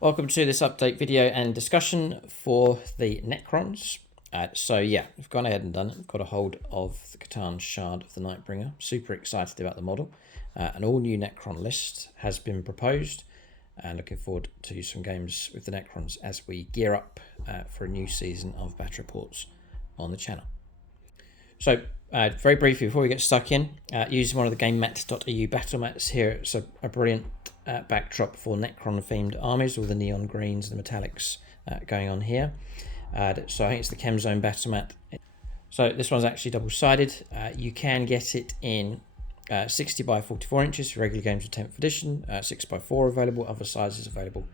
Welcome to this update video and discussion for the Necrons. We've gone ahead and done it. We've got a hold of the Catan shard of the Nightbringer. Super excited about the model. An all-new Necron list has been proposed, and looking forward to some games with the Necrons as we gear up for a new season of battle reports on the channel. So, very briefly before we get stuck in, using one of the GameMat.eu battle mats here. It's a brilliant backdrop for Necron-themed armies, all the neon greens and the metallics going on here. So I think it's the Chemzone battle mat. So this one's actually double-sided. You can get it in 60 by 44 inches for regular games of 10th edition, 6 by 4 available, other sizes available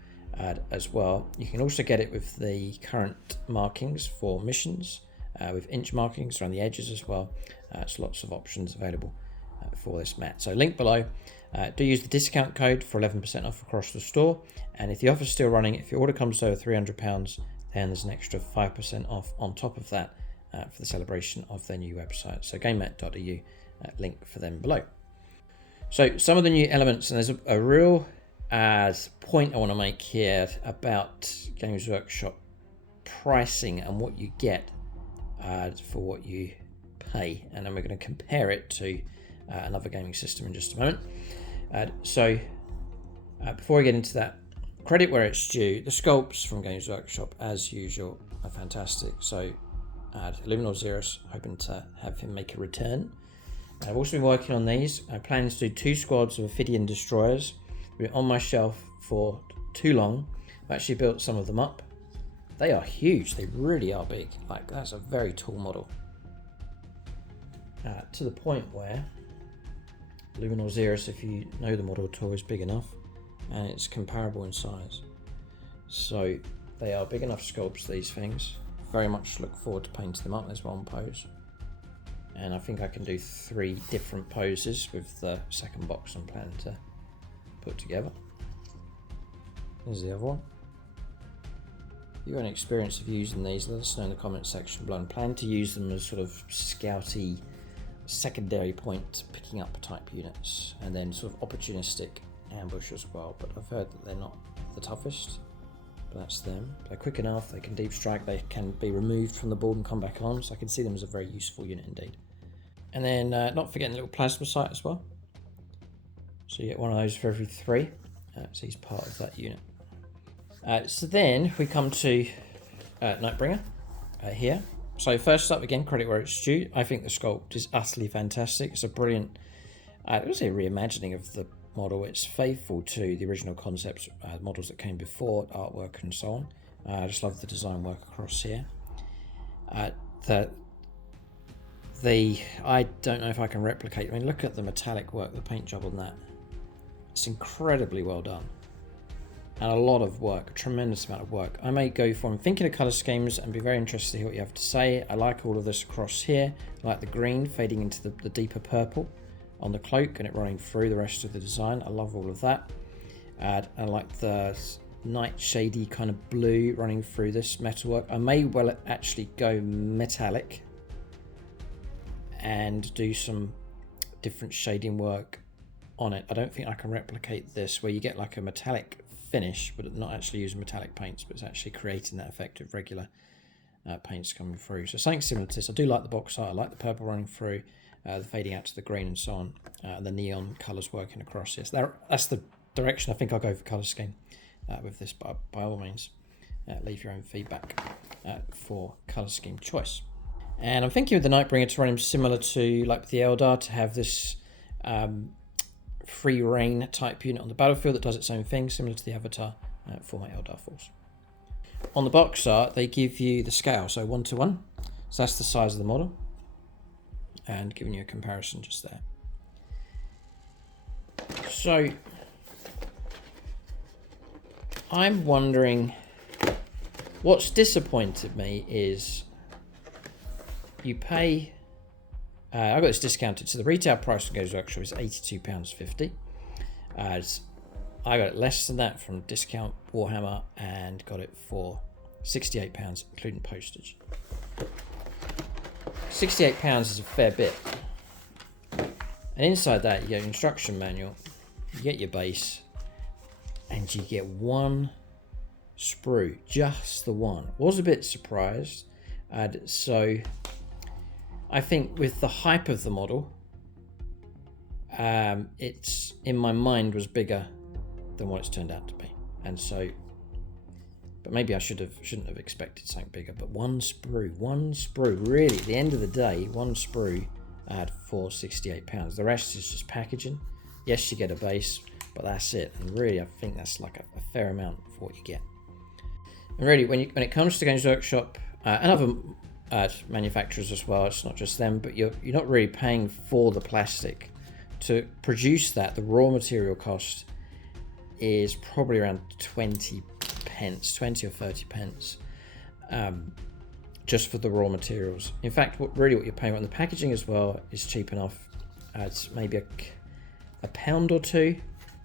as well. You can also get it with the current markings for missions, with inch markings around the edges as well. So lots of options available for this mat. So link below. Do use the discount code for 11% off across the store, and if the offer's still running, if your order comes over £300, then there's an extra 5% off on top of that for the celebration of their new website. So GameMat.eu, link for them below. So some of the new elements, and there's a real point I want to make here about Games Workshop pricing and what you get for what you pay, and then we're going to compare it to another gaming system in just a moment. Before I get into that, credit where it's due. The sculpts from Games Workshop, as usual, are fantastic. So, Luminor Xeris, hoping to have him make a return. I've also been working on these. I plan to do 2 squads of Ophidian destroyers. They've been on my shelf for too long. I've actually built some of them up. They are huge. They really are big. Like, that's a very tall model. To the point where Luminor Xeris, if you know the model at all, is big enough, and it's comparable in size. So they are big enough sculpts, these things. Very much look forward to painting them up. There's one pose, and I think I can do 3 different poses with the second box I'm planning to put together. Here's the other one. If you have an experience of using these, let us know in the comment section below. I'm planning to use them as sort of scouty secondary point picking up type units, and then sort of opportunistic ambush as well, but I've heard that they're not the toughest, but that's them. They're quick enough, they can deep strike, they can be removed from the board and come back on, so I can see them as a very useful unit indeed. And then not forgetting the little plasma sight as well, so you get one of those for every 3, so he's part of that unit. So then we come to Nightbringer here. So first up, again, credit where it's due. I think the sculpt is utterly fantastic. It's a brilliant, I would say, reimagining of the model. It's faithful to the original concepts, models that came before, artwork and so on. I just love the design work across here. I don't know if I can replicate. I mean, look at the metallic work, the paint job on that. It's incredibly well done. And a lot of work, a tremendous amount of work. I may go for, I'm thinking of colour schemes and be very interested to hear what you have to say. I like all of this across here. I like the green fading into the deeper purple on the cloak and it running through the rest of the design. I love all of that. I like the night shady kind of blue running through this metalwork. I may well actually go metallic and do some different shading work on it. I don't think I can replicate this where you get like a metallic finish, but not actually using metallic paints, but it's actually creating that effect of regular paints coming through. So something similar to this. I do like the box art. I like the purple running through, the fading out to the green and so on, and the neon colours working across this. That's the direction I think I'll go for colour scheme with this, but by all means, leave your own feedback for colour scheme choice. And I'm thinking with the Nightbringer to run him similar to like the Eldar, to have this free reign type unit on the battlefield that does its own thing, similar to the Avatar for my Eldar force. On the box art, they give you the scale, so 1:1. So that's the size of the model, and giving you a comparison just there. So I'm wondering, what's disappointed me is you pay. I got this discounted, so the retail price of Games Workshop is £82.50. I got it less than that from discount Warhammer and got it for £68, including postage. £68 is a fair bit. And inside that, you get an instruction manual, you get your base, and you get one sprue, just the one. Was a bit surprised. So I think with the hype of the model, it's in my mind was bigger than what it's turned out to be, and so. But maybe I shouldn't have expected something bigger. But one sprue. Really, at the end of the day, one sprue for £68. The rest is just packaging. Yes, you get a base, but that's it. And really, I think that's like a fair amount for what you get. And really, when it comes to Games Workshop and other manufacturers as well, it's not just them, but you're not really paying for the plastic to produce that. The raw material cost is probably around 20 or 30 pence, just for the raw materials. In fact, what you're paying on the packaging as well is cheap enough. It's maybe a pound or two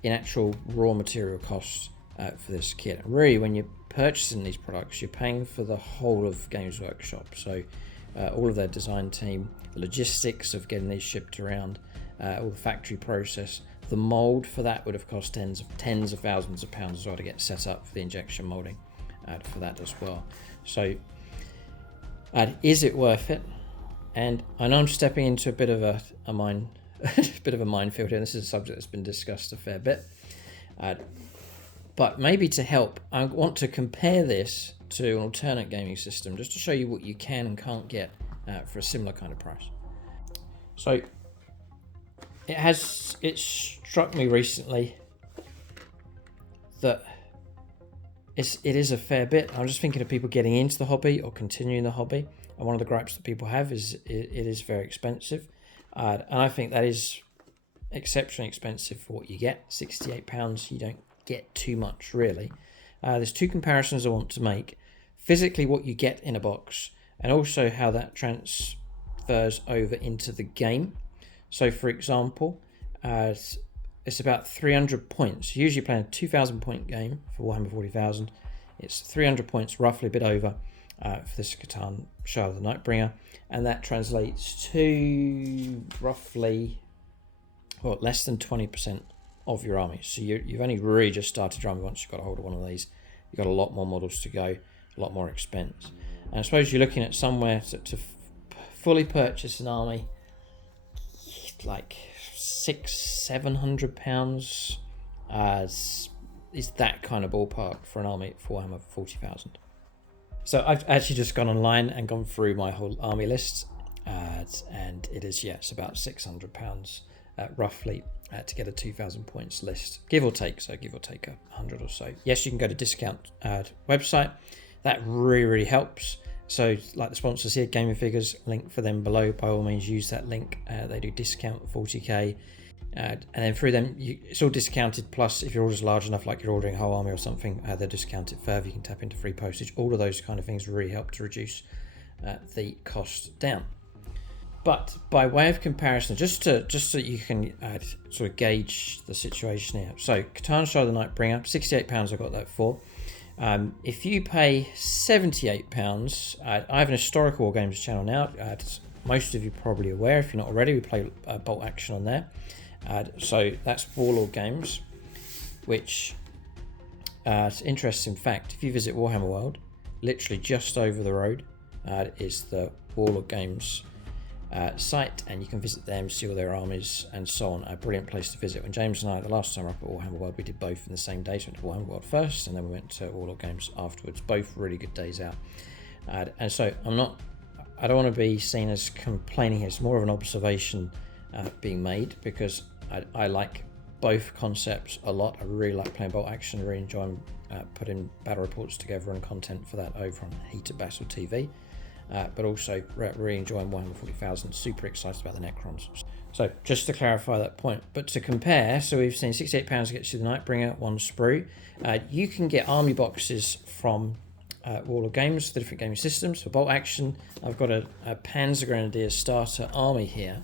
in actual raw material costs for this kit. And really, when you're purchasing these products, you're paying for the whole of Games Workshop. So all of their design team, the logistics of getting these shipped around, all the factory process. The mold for that would have cost tens of thousands of pounds as well to get set up for the injection molding for that as well. So is it worth it? And I know I'm stepping into a bit of a minefield here. This is a subject that's been discussed a fair bit. But maybe to help, I want to compare this to an alternate gaming system just to show you what you can and can't get for a similar kind of price. So it struck me recently that it is a fair bit. I'm just thinking of people getting into the hobby or continuing the hobby, and one of the gripes that people have is it is very expensive, and I think that is exceptionally expensive for what you get. £68, you don't get too much really. There's two comparisons I want to make: physically what you get in a box, and also how that transfers over into the game. So for example, it's about 300 points. Usually playing a 2,000 point game for Warhammer 40,000. It's 300 points, roughly a bit over, for this Catan Shard of the Nightbringer. And that translates to roughly, less than 20% of your army. So you've only really just started your army once you've got a hold of one of these. You've got a lot more models to go, a lot more expense. And I suppose you're looking at somewhere to fully purchase an army, like £600-700 is that kind of ballpark for an army for Warhammer 40,000. So I've actually just gone online and gone through my whole army list, and it is, it's about £600 roughly to get a 2,000 points list, give or take. So give or take 100 or so. Yes, you can go to discount website. That really helps. So like the sponsors here, Gaming Figures, link for them below. By all means, use that link. They do discount 40k. And then through them, it's all discounted. Plus, if your order's large enough, like you're ordering a whole army or something, they're discounted further. You can tap into free postage. All of those kind of things really help to reduce the cost down. But by way of comparison, just so you can sort of gauge the situation here. So Catan Shard of the Nightbringer, £68 I got that for. If you pay £78, I have an historical wargames channel now. Most of you are probably aware. If you're not already, we play Bolt Action on there. So that's Warlord Games, which it's an interesting fact. If you visit Warhammer World, literally just over the road is the Warlord Games site, and you can visit them, see all their armies and so on. A brilliant place to visit. When James and I, the last time we were up at Warhammer World, we did both in the same day. So we went to Warhammer World first, and then we went to Warlord Games afterwards. Both really good days out. And so I don't want to be seen as complaining here. It's more of an observation being made, because I like both concepts a lot. I really like playing Bolt Action. I really enjoy putting battle reports together and content for that over on Heated Battle TV. But also really enjoying Warhammer 40,000. Super excited about the Necrons. So just to clarify that point, but to compare, so we've seen £68 gets you the Nightbringer, one sprue. You can get army boxes from Warlord Games, the different gaming systems. For Bolt Action, I've got a Panzer Grenadier starter army here.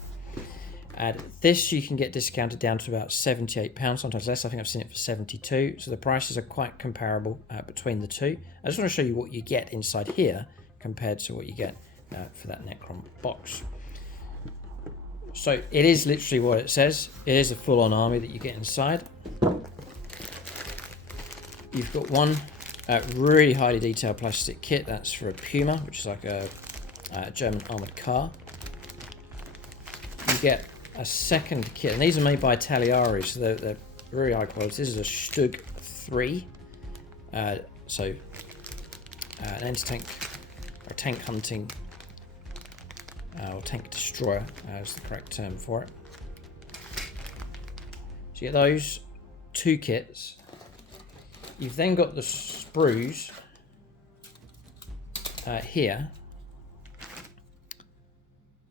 This you can get discounted down to about £78, sometimes less. I think I've seen it for £72. So the prices are quite comparable between the two. I just want to show you what you get inside here compared to what you get for that Necron box. So it is literally what it says. It is a full-on army that you get inside. You've got one Really highly detailed plastic kit. That's for a Puma, which is like a German armoured car. You get a second kit, and these are made by Taliari, so they're very high quality. This is a Stug 3. So an anti-tank, or tank hunting, or tank destroyer is the correct term for it. So you get those 2 kits. You've then got the sprues here.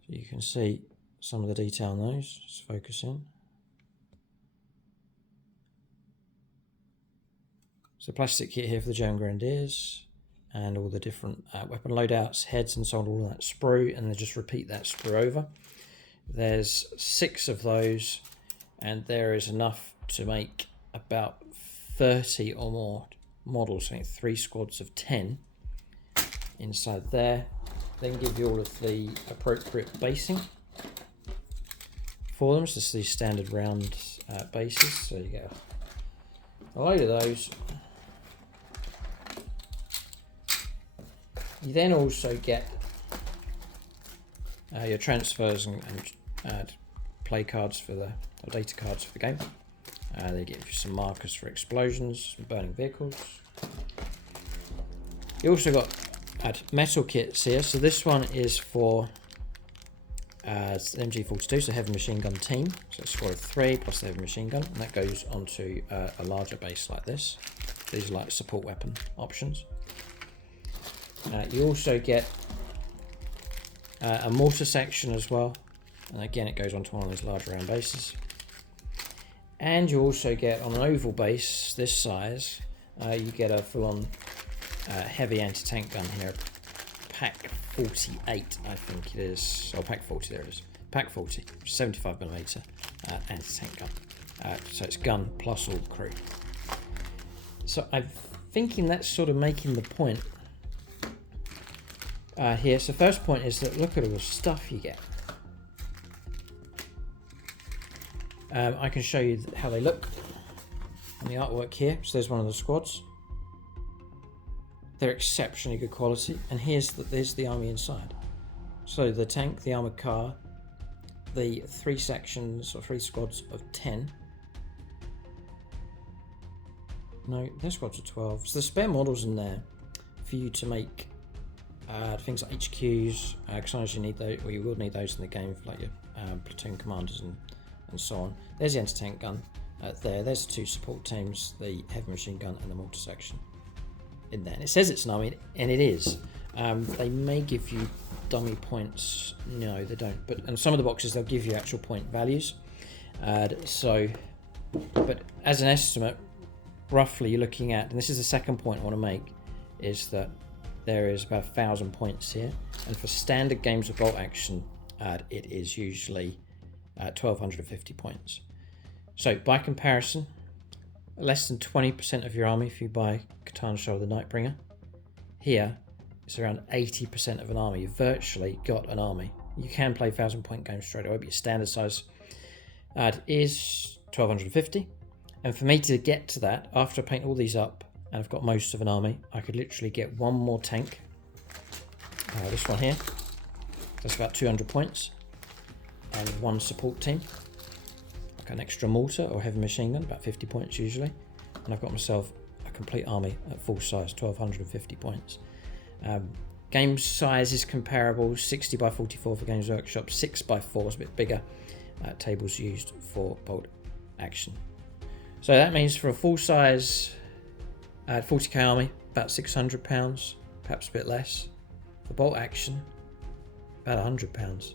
So you can see some of the detail on those. Just focus in. So plastic kit here for the German Grenadiers, and all the different weapon loadouts, heads and so on, all that sprue, and then just repeat that sprue over. There's 6 of those, and there is enough to make about 30 or more models. I think 3 squads of 10 inside there. Then give you all of the appropriate basing for them. So this is these standard round bases. So you get a load of those. You then also get your transfers and play cards for the, or data cards for the game. They give you some markers for explosions, some burning vehicles. You also got metal kits here. So this one is for it's an MG42, so heavy machine gun team. So it's a squad of 3 plus the heavy machine gun, and that goes onto a larger base like this. These are like support weapon options. You also get a mortar section as well, and again it goes onto one of those larger round bases. And you also get, on an oval base this size, you get a full-on heavy anti-tank gun here, Pack 48 I think it is, or Pack 40, there it is, Pack 40, 75mm anti-tank gun. So it's gun plus all crew. So I'm thinking that's sort of making the point here. So first point is that look at all the stuff you get. I can show you how they look on the artwork here. So there's one of the squads. They're exceptionally good quality, and there's the army inside. So the tank, the armored car, the 3 sections or 3 squads of 10. No, their squads of 12. So the spare models in there for you to make things like HQs, because sometimes you need those, or you will need those in the game for like your platoon commanders and so on. There's the anti-tank gun there's the 2 support teams, the heavy machine gun and the mortar section in there. And it says it's an army, and it is. They may give you dummy points. No, they don't. But in some of the boxes, they'll give you actual point values. But as an estimate, roughly you're looking at, and this is the second point I want to make, is that there is about 1,000 points here. And for standard games of bolt action, it is usually 1,250 points. So by comparison, less than 20% of your army if you buy Catan Shoulder Nightbringer. Here, it's around 80% of an army. You've virtually got an army. You can play 1,000 point games straight away, but your standard size is 1,250. And for me to get to that, after I paint all these up, and I've got most of an army, I could literally get one more tank. This one here, that's about 200 points. And 1 support team, like an extra mortar or heavy machine gun, about 50 points usually. And I've got myself a complete army at full size, 1,250 points. Game size is comparable, 60 by 44 for Games Workshop, 6 by 4 is a bit bigger. Tables used for bolt action. So that means for a full size 40k army, about £600, perhaps a bit less. For bolt action, about £100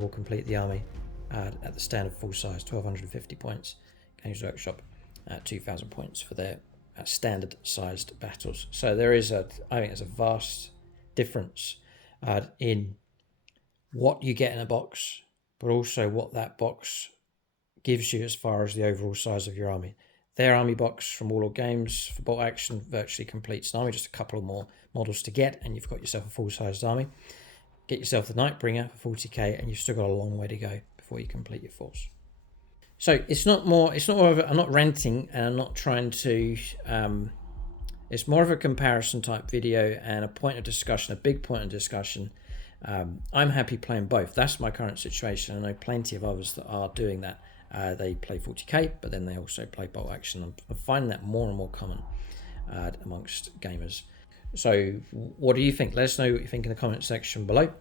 will complete the army at the standard full size, 1,250 points. Games Workshop, 2,000 points for their standard sized battles. So there is I think there's a vast difference in what you get in a box, but also what that box gives you as far as the overall size of your army. Their army box from Warlord Games for bolt action virtually completes an army, just a couple of more models to get, and you've got yourself a full-sized army. Get yourself the Nightbringer for 40k, and you've still got a long way to go before you complete your force. So it's not more of a, I'm not ranting, and I'm not trying to It's more of a comparison type video and a point of discussion, a big point of discussion. I'm happy playing both. That's my current situation. I know plenty of others that are doing that. They play 40k, but then they also play bolt action. I'm finding that more and more common amongst gamers. So what do you think? Let us know what you think in the comment section below.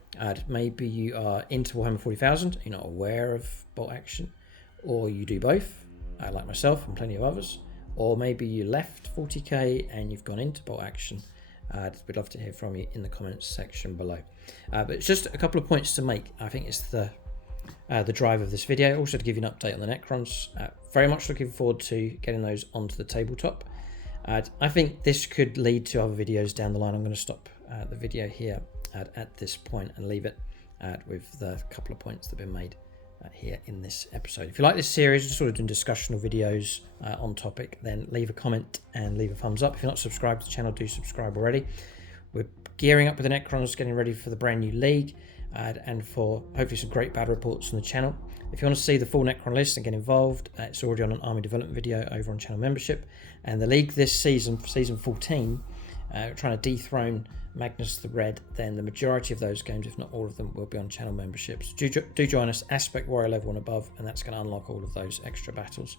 Maybe you are into Warhammer 40,000, you're not aware of bolt action, or you do both, like myself and plenty of others, or maybe you left 40k and you've gone into bolt action. We'd love to hear from you in the comments section below. But it's just a couple of points to make. I think it's the drive of this video. Also to give you an update on the Necrons. Very much looking forward to getting those onto the tabletop. I think this could lead to other videos down the line. I'm going to stop the video here at this point and leave it with the couple of points that have been made here in this episode. If you like this series, just sort of doing discussional videos on topic, then leave a comment and leave a thumbs up. If you're not subscribed to the channel, do subscribe already. We're gearing up with the Necrons, getting ready for the brand new league and for hopefully some great battle reports on the channel. If you want to see the full Necron list and get involved, it's already on an army development video over on channel membership. And the league this season, for season 14, trying to dethrone Magnus the Red, then the majority of those games, if not all of them, will be on channel memberships. Do join us, Aspect Warrior level and above, and that's going to unlock all of those extra battles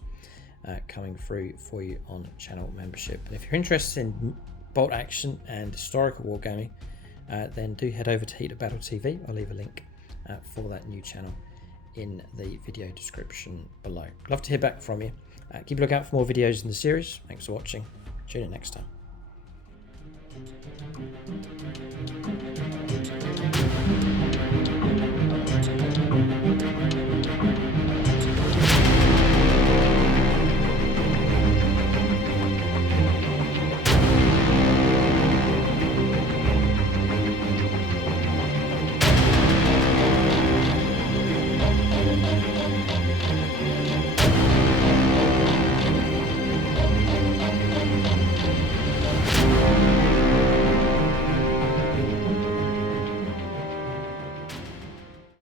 coming through for you on channel membership. And if you're interested in bolt action and historical wargaming, then do head over to Heat of Battle TV. I'll leave a link for that new channel in the video description below. Love to hear back from you. Keep a lookout for more videos in the series. Thanks for watching. Tune in next time.